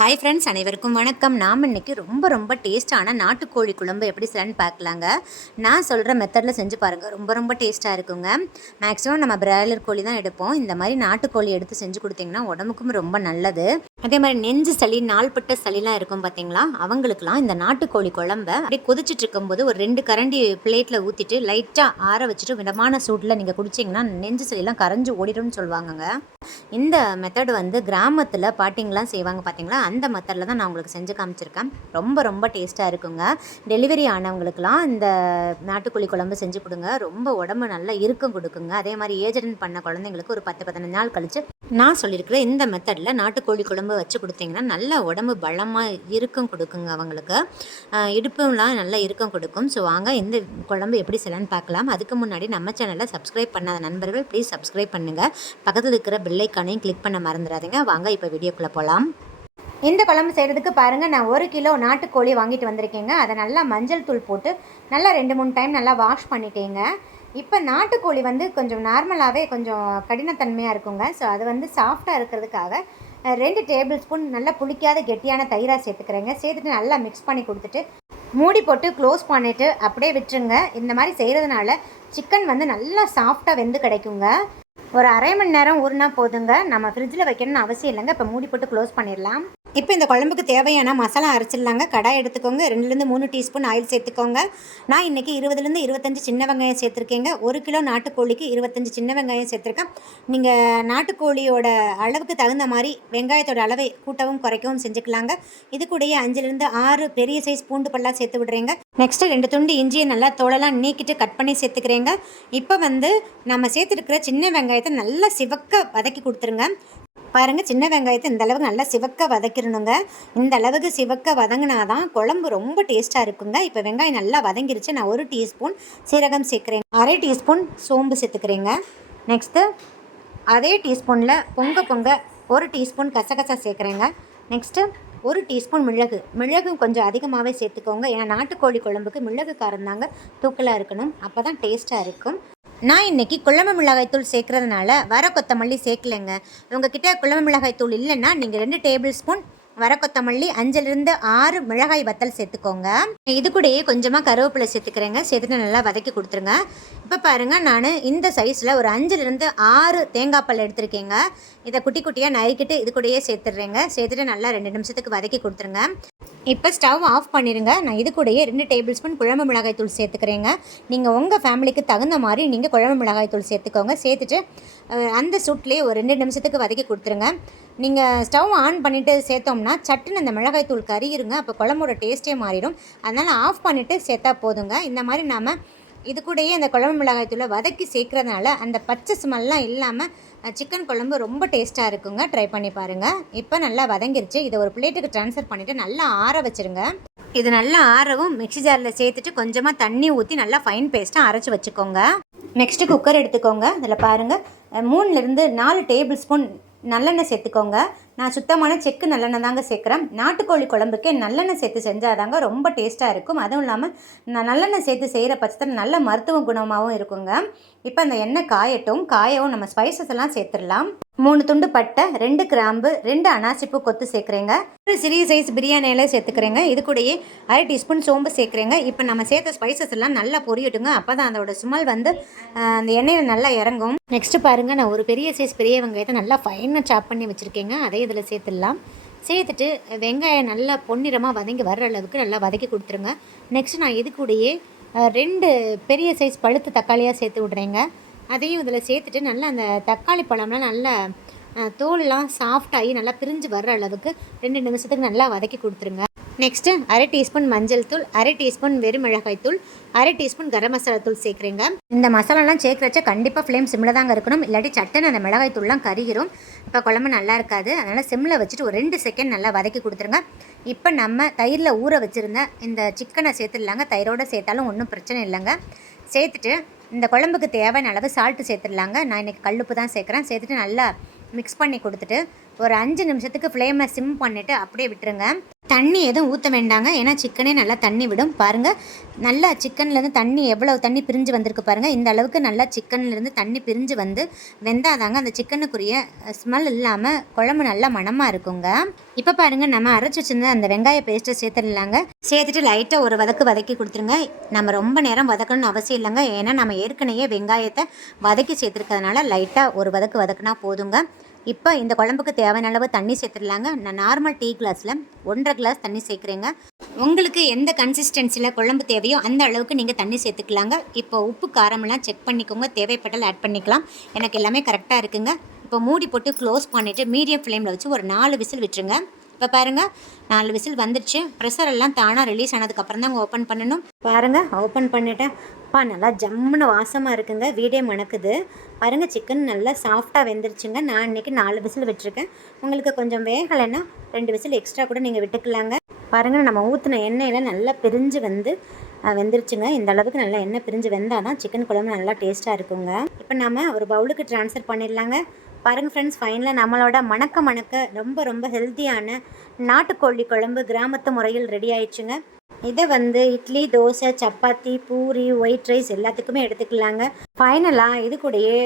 Hi friends அனைவருக்கும் வணக்கம். நாம் இன்னைக்கு ரொம்ப ரொம்ப டேஸ்ட்டான நாட்டுக்கோழி குழம்பு எப்படி செய்யலான்னு பார்க்கலாங்க. நான் சொல்கிற மெத்தடில் செஞ்சு பாருங்கள் ரொம்ப ரொம்ப டேஸ்ட்டாக இருக்குங்க. மேக்ஸிமம் நம்ம பிராய்லர் கோழி தான் எடுப்போம். இந்த மாதிரி நாட்டுக்கோழி எடுத்து செஞ்சு கொடுத்தீங்கன்னா உடம்புக்கும் ரொம்ப நல்லது. அதே மாதிரி நெஞ்சு சளி நாள்பட்ட சளிலாம் இருக்கும் பார்த்தீங்களா அவங்களுக்குலாம் இந்த நாட்டுக்கோழி குழம்ப அப்படியே கொதிச்சுட்டு இருக்கும்போது ஒரு ரெண்டு கரண்டி பிளேட்டில் ஊற்றிட்டு லைட்டாக ஆற வச்சுட்டு மிதமான சூட்டில் நீங்கள் குடிச்சிங்கன்னா நெஞ்சு சளிலாம் கரைஞ்சு ஓடிடும்னு சொல்லுவாங்கங்க. இந்த மெத்தட் வந்து கிராமத்தில் பாட்டிங்கெலாம் செய்வாங்க பார்த்தீங்களா அந்த மெத்தடில் தான் நான் உங்களுக்கு செஞ்சு காமிச்சிருக்கேன். ரொம்ப ரொம்ப டேஸ்ட்டாக இருக்குங்க. டெலிவரி ஆனவங்களுக்குலாம் இந்த நாட்டுக்கோழி குழம்பு செஞ்சு கொடுங்க. ரொம்ப உடம்பு நல்லா இறுக்கம் கொடுக்குங்க. அதே மாதிரி ஏஜென்ட் பண்ண குழந்தைங்களுக்கு ஒரு பத்து பதினஞ்சு நாள் கழிச்சு நான் சொல்லியிருக்கிற இந்த மெத்தடில் நாட்டுக்கோழி குழம்பு வச்சு கொடுத்தீங்கன்னா நல்ல உடம்பு பலமாக இறுக்கம் கொடுக்குங்க அவங்களுக்கு. இடுப்பும்லாம் இடுப்புலாம் நல்லா இறுக்கம் கொடுக்கும். ஸோ வாங்க இந்த குழம்பு எப்படி செய்யலான்னு பார்க்கலாம். அதுக்கு முன்னாடி நம்ம சேனலை சப்ஸ்கிரைப் பண்ணாத நண்பர்கள் ப்ளீஸ் சப்ஸ்கிரைப் பண்ணுங்கள் பக்கத்தில் இருக்கிற பில்லைக்கானையும் கிளிக் பண்ண மறந்துடாதீங்க. வாங்க இப்போ வீடியோக்குள்ளே போகலாம் இந்த குழம்பு செய்கிறதுக்கு பாருங்கள் நான் ஒரு கிலோ நாட்டுக்கோழி வாங்கிட்டு வந்திருக்கேங்க. அதை நல்லா மஞ்சள் தூள் போட்டு நல்லா ரெண்டு மூணு டைம் நல்லா வாஷ் பண்ணிட்டேங்க. இப்போ நாட்டுக்கோழி வந்து கொஞ்சம் நார்மலாகவே கொஞ்சம் கடினத்தன்மையாக இருக்குங்க. ஸோ அது வந்து சாஃப்டாக இருக்கிறதுக்காக ரெண்டு டேபிள் ஸ்பூன் நல்லா புளிக்காத கெட்டியான தயிராக சேர்த்துக்கிறேங்க. சேர்த்துட்டு நல்லா மிக்ஸ் பண்ணி கொடுத்துட்டு மூடி போட்டு க்ளோஸ் பண்ணிவிட்டு அப்படியே விட்டுருங்க. இந்த மாதிரி செய்கிறதுனால சிக்கன் வந்து நல்லா சாஃப்டாக வெந்து கிடைக்குங்க. ஒரு அரை மணி நேரம் ஊறினா போதுங்க. நம்ம ஃப்ரிட்ஜில் வைக்கணும்னு அவசியம் இல்லைங்க. இப்போ மூடி போட்டு க்ளோஸ் பண்ணிடலாம். இப்போ இந்த குழம்புக்கு தேவையான மசாலா அரைச்சிடலாங்க. கடாய் எடுத்துக்கோங்க. ரெண்டுலேருந்து மூணு டீஸ்பூன் ஆயில் சேர்த்துக்கோங்க. நான் இன்றைக்கி இருபதுலேருந்து இருபத்தஞ்சி சின்ன வெங்காயம் சேர்த்துருக்கேங்க. ஒரு கிலோ நாட்டுக்கோழிக்கு இருபத்தஞ்சி சின்ன வெங்காயம் சேர்த்துருக்கேன். நீங்கள் நாட்டுக்கோழியோட அளவுக்கு தகுந்த மாதிரி வெங்காயத்தோட அளவை கூட்டவும் குறைக்கவும் செஞ்சுக்கலாங்க. இது கூடயே அஞ்சுலேருந்து ஆறு பெரிய சைஸ் பூண்டு பல்லாக சேர்த்து விடுறேங்க. நெக்ஸ்ட்டு ரெண்டு துண்டு இஞ்சியை நல்லா தோலெல்லாம் நீக்கிட்டு கட் பண்ணி சேர்த்துக்கிறேங்க. இப்போ வந்து நம்ம சேர்த்துருக்கிற சின்ன வெங்காயத்தை நல்லா சிவக்க வதக்கி கொடுத்துருங்க. பாருங்கள் சின்ன வெங்காயத்தை இந்த அளவுக்கு நல்லா சிவக்க வதக்கிடணுங்க. இந்த அளவுக்கு சிவக்க வதங்கினா தான் குழம்பு ரொம்ப டேஸ்ட்டாக இருக்குங்க. இப்போ வெங்காயம் நல்லா வதங்கிருச்சு. நான் ஒரு டீஸ்பூன் சீரகம் சேர்க்குறேன். அரை டீஸ்பூன் சோம்பு சேர்த்துக்கிறேங்க. நெக்ஸ்ட்டு அதே டீஸ்பூனில் பொங்க பொங்க ஒரு டீஸ்பூன் கசகசா சேர்க்குறேங்க. நெக்ஸ்ட்டு ஒரு டீஸ்பூன் மிளகு. மிளகு கொஞ்சம் அதிகமாகவே சேர்த்துக்கோங்க. ஏன்னா நாட்டுக்கோழி குழம்புக்கு மிளகு காரம் தாங்க தூக்கலாக இருக்கணும். அப்போ தான் டேஸ்ட்டாக இருக்கும். நான் இன்னைக்கு குழம்பு மிளகாய்த்தூள் சேர்க்கறதுனால வர கொத்தமல்லி சேர்க்கலைங்க. உங்ககிட்ட குழம்பு மிளகாய்த்தூள் இல்லைன்னா நீங்கள் ரெண்டு டேபிள் ஸ்பூன் வர கொத்தமல்லி அஞ்சிலிருந்து ஆறு மிளகாய் வத்தல் சேர்த்துக்கோங்க. இது கூடயே கொஞ்சமாக கருவேப்பிலை சேர்த்துக்கிறேங்க. சேர்த்துட்டு நல்லா வதக்கி கொடுத்துருங்க. இப்போ பாருங்கள் நான் இந்த சைஸில் ஒரு அஞ்சுலேருந்து ஆறு தேங்காய் பல் எடுத்திருக்கேங்க. இதை குட்டி குட்டியாக நறுக்கிட்டு இது கூடயே சேர்த்துடுறேங்க. சேர்த்துட்டு நல்லா ரெண்டு நிமிஷத்துக்கு வதக்கி கொடுத்துருங்க. இப்போ ஸ்டவ் ஆஃப் பண்ணிடுங்க நான் இது கூடயே ரெண்டு டேபிள் ஸ்பூன் குழம்பு மிளகாய் தூள் சேர்த்துக்கிறேங்க. நீங்கள் உங்கள் ஃபேமிலிக்கு தகுந்த மாதிரி நீங்கள் குழம்பு மிளகாய் தூள் சேர்த்துக்கோங்க. சேர்த்துட்டு அந்த சூட்லேயே ஒரு ரெண்டு நிமிஷத்துக்கு வதக்கி கொடுத்துருங்க. நீங்கள் ஸ்டவ் ஆன் பண்ணிவிட்டு சேர்த்தோம்னா சட்டுன்னு அந்த மிளகாய் தூள் கறியிருங்க அப்போ குழம்போட டேஸ்ட்டே மாறிடும். அதனால் ஆஃப் பண்ணிவிட்டு சேர்த்தா போதுங்க. இந்த மாதிரி நாம் இது கூடயே அந்த குழம்பு மிளகாய் தூளை வதக்கி சேர்க்குறதுனால அந்த பச்சை ஸ்மெல்லாம் இல்லாமல் சிக்கன் குழம்பு ரொம்ப டேஸ்ட்டாக இருக்குங்க. ட்ரை பண்ணி பாருங்கள் இப்போ நல்லா வதங்கிருச்சு. இதை ஒரு பிளேட்டுக்கு ட்ரான்ஸ்ஃபர் பண்ணிவிட்டு நல்லா ஆற வச்சுருங்க. இது நல்லா ஆறவும் மிக்ஸி ஜாரில் சேர்த்துட்டு கொஞ்சமாக தண்ணி ஊற்றி நல்லா ஃபைன் பேஸ்ட்டாக அரைச்சி வச்சுக்கோங்க. நெக்ஸ்ட்டு குக்கர் எடுத்துக்கோங்க. அதில் பாருங்கள் மூணுலேருந்து நாலு டேபிள் ஸ்பூன் நல்லெண்ணெய் சேர்த்துக்கோங்க. நான் சுத்தமான செக்கு நல்லெண்ணெய் தாங்க சேர்க்குறேன். நாட்டுக்கோழி குழம்புக்கே நல்லெண்ணெய் சேர்த்து செஞ்சாதாங்க ரொம்ப டேஸ்ட்டாக இருக்கும். அதுவும் இல்லாமல் நான் நல்லெண்ணெய் சேர்த்து செய்கிற பட்சத்தில் நல்ல மருத்துவ குணமாகவும் இருக்குங்க. இப்போ அந்த எண்ணெய் காயட்டும். காயவும் நம்ம ஸ்பைசஸ் எல்லாம் சேர்த்துடலாம். மூணு துண்டு பட்டை ரெண்டு கிராம்பு ரெண்டு அனாசிப்பூ கொத்து சேர்க்குறேங்க. ஒரு சிறிய சைஸ் பிரியாணியெல்லாம் சேர்த்துக்கிறேங்க. இது கூடயே அரை டீஸ்பூன் சோம்பு சேர்க்குறேங்க. இப்போ நம்ம சேர்த்த ஸ்பைசஸ் எல்லாம் நல்லா பொரியட்டுங்க. அப்போ தான் அதோட ஸ்மெல் வந்து அந்த எண்ணெயில் நல்லா இறங்கும். நெக்ஸ்ட்டு பாருங்கள் நான் ஒரு பெரிய சைஸ் பெரிய வெங்காயத்தை நல்லா ஃபைனாக சாப் பண்ணி வச்சுருக்கேங்க. அதே இதில் சேர்த்துடலாம். சேர்த்துட்டு வெங்காயம் நல்லா பொன்னிறமாக வதங்கி வர்ற அளவுக்கு நல்லா வதக்கி கொடுத்துருங்க. நெக்ஸ்ட் நான் இது கூடயே ரெண்டு பெரிய சைஸ் பழுத்த தக்காளியாக சேர்த்து விட்றேங்க. அதையும் இதில் சேர்த்துட்டு நல்லா அந்த தக்காளி பழம்லாம் நல்லா தோலெலாம் சாஃப்டாகி நல்லா பிரிஞ்சு வர்ற அளவுக்கு ரெண்டு நிமிஷத்துக்கு நல்லா வதக்கி கொடுத்துருங்க. நெக்ஸ்ட்டு அரை டீஸ்பூன் மஞ்சள் தூள் அரை டீஸ்பூன் வெறும் மிளகாய் தூள் அரை டீஸ்பூன் கரம் மசாலா தூள் சேர்க்குறீங்க. இந்த மசாலாலாம் சேர்க்குறச்ச கண்டிப்பாக ஃப்ளேம் சிம்மில் தாங்க இருக்கணும். இல்லாட்டி சட்டன் அந்த மிளகாய் தூள்லாம் கருகிரும். இப்போ குழம்பு நல்லா இருக்காது. அதனால் சிம்மில் வச்சுட்டு ஒரு ரெண்டு செகண்ட் நல்லா வதக்கி கொடுத்துருங்க. இப்போ நம்ம தயிரில் ஊற வச்சுருந்த இந்த சிக்கனை சேர்த்துடலாங்க. தயிரோடு சேர்த்தாலும் ஒன்றும் பிரச்சனை இல்லைங்க. சேர்த்துட்டு இந்த குழம்புக்கு தேவையான அளவு சால்ட்டு சேர்த்துடலாங்க. நான் இன்றைக்கி கல்லுப்பு தான் சேர்க்குறேன். சேர்த்துட்டு நல்லா மிக்ஸ் பண்ணி கொடுத்துட்டு ஒரு அஞ்சு நிமிஷத்துக்கு ஃப்ளேமை சிம் பண்ணிவிட்டு அப்படியே விட்டுருங்க. தண்ணி எதுவும் ஊற்ற வேண்டாங்க. ஏன்னா சிக்கனே நல்லா தண்ணி விடும். பாருங்கள் நல்லா சிக்கன்லேருந்து தண்ணி எவ்வளோ தண்ணி பிரிஞ்சு வந்திருக்கு பாருங்கள் இந்த அளவுக்கு நல்லா சிக்கன்லேருந்து தண்ணி பிரிஞ்சு வந்து வெந்தாதாங்க. அந்த சிக்கனுக்குரிய ஸ்மெல் இல்லாமல் குழம்பு நல்லா மணமாக இருக்குங்க. இப்போ பாருங்கள் நம்ம அரைச்சி வச்சிருந்த அந்த வெங்காய பேஸ்ட்டை சேர்த்துடலாங்க. சேர்த்துட்டு லைட்டாக ஒரு வதக்கு வதக்கி கொடுத்துருங்க. நம்ம ரொம்ப நேரம் வதக்கணும்னு அவசியம் இல்லைங்க. ஏன்னா நம்ம ஏற்கனவே வெங்காயத்தை வதக்கி சேர்த்துருக்கிறதுனால லைட்டாக ஒரு வதக்கு வதக்குனா போதுங்க. இப்போ இந்த குழம்புக்கு தேவையான அளவு தண்ணி சேர்த்துடலாங்க. நான் நார்மல் டீ கிளாஸில் ஒன்றரை கிளாஸ் தண்ணி சேர்க்குறேங்க. உங்களுக்கு எந்த கன்சிஸ்டன்சியில் குழம்பு தேவையோ அந்த அளவுக்கு நீங்கள் தண்ணி சேர்த்துக்கலாங்க. இப்போ உப்பு காரமெல்லாம் செக் பண்ணிக்கோங்க. தேவைப்பட்டால் ஆட் பண்ணிக்கலாம். எனக்கு எல்லாமே கரெக்டாக இருக்குங்க. இப்போ மூடி போட்டு க்ளோஸ் பண்ணிவிட்டு மீடியம் ஃப்ளேமில் வச்சு ஒரு நாலு விசில் விட்டுருங்க. இப்போ பாருங்கள் நாலு விசில் வந்துடுச்சு ப்ரெஷர் எல்லாம் தானாக ரிலீஸ் ஆனதுக்கப்புறம் தாங்க ஓப்பன் பண்ணணும். பாருங்கள் ஓப்பன் பண்ணிட்டேன். அப்பா நல்லா ஜம்முன்னு வாசமாக இருக்குங்க. வீடே மணக்குது. பாருங்கள் சிக்கன் நல்லா சாஃப்டாக வெந்துருச்சுங்க. நான் இன்றைக்கி நாலு விசில் விட்டுருக்கேன். உங்களுக்கு கொஞ்சம் வேகலைன்னா ரெண்டு விசில் எக்ஸ்ட்ரா கூட நீங்கள் விட்டுக்கலாங்க. பாருங்கள் நம்ம ஊற்றின எண்ணெயில் நல்லா பிரிஞ்சு வந்து வெந்துருச்சுங்க. இந்த அளவுக்கு நல்லா எண்ணெய் பிரிஞ்சு வெந்தால் தான் சிக்கன் குழம்பு நல்லா டேஸ்ட்டாக இருக்குங்க. இப்போ நம்ம ஒரு பவுலுக்கு ட்ரான்ஸ்ஃபர் பண்ணிடலாங்க. பாருங்கள் ஃப்ரெண்ட்ஸ் ஃபைனலாக நம்மளோட மணக்க மணக்க ரொம்ப ரொம்ப ஹெல்த்தியான நாட்டுக்கோழி குழம்பு கிராமத்து முறையில் ரெடி ஆயிடுச்சுங்க. இதை வந்து இட்லி தோசை சப்பாத்தி பூரி ஒயிட் ரைஸ் எல்லாத்துக்குமே எடுத்துக்கலாங்க. ஃபைனலாக இது கூடயே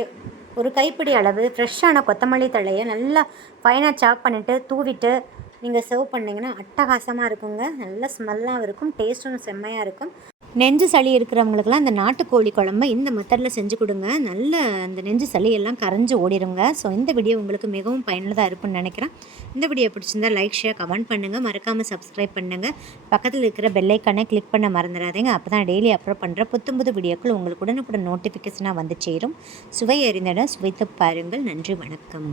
ஒரு கைப்பிடி அளவு ஃப்ரெஷ்ஷான கொத்தமல்லி தழையை நல்லா ஃபைனாக சாப் பண்ணிவிட்டு தூவிட்டு நீங்கள் சர்வ் பண்ணிங்கன்னா அட்டகாசமாக இருக்குங்க. நல்ல ஸ்மெல்லாகவும் இருக்கும் டேஸ்ட்டும் செம்மையாக இருக்கும். நெஞ்சு சளி இருக்கிறவங்களுக்குலாம் இந்த நாட்டுக்கோழி குழம்பு இந்த மெத்தடில் செஞ்சு கொடுங்க. நல்ல அந்த நெஞ்சு சளி எல்லாம் ஓடிடுங்க ஸோ இந்த வீடியோ உங்களுக்கு மிகவும் பயனுள்ளதாக இருக்கும்னு நினைக்கிறேன். இந்த வீடியோ பிடிச்சிருந்தா லைக் ஷேர் கமெண்ட் பண்ணுங்கள் மறக்காமல் சப்ஸ்கிரைப் பண்ணுங்கள் பக்கத்தில் இருக்கிற பெல்லைக்கானே கிளிக் பண்ண மறந்துடாதீங்க. அப்போ தான் டெய்லி அப்லோட் பண்ணுற புத்தம் புது வீடியோக்கள் உங்களுக்கு உடனுக்குடன் நோட்டிஃபிகேஷனாக வந்து சேரும். சுவை அறிந்திட சுவைத்து பாருங்கள். நன்றி வணக்கம்.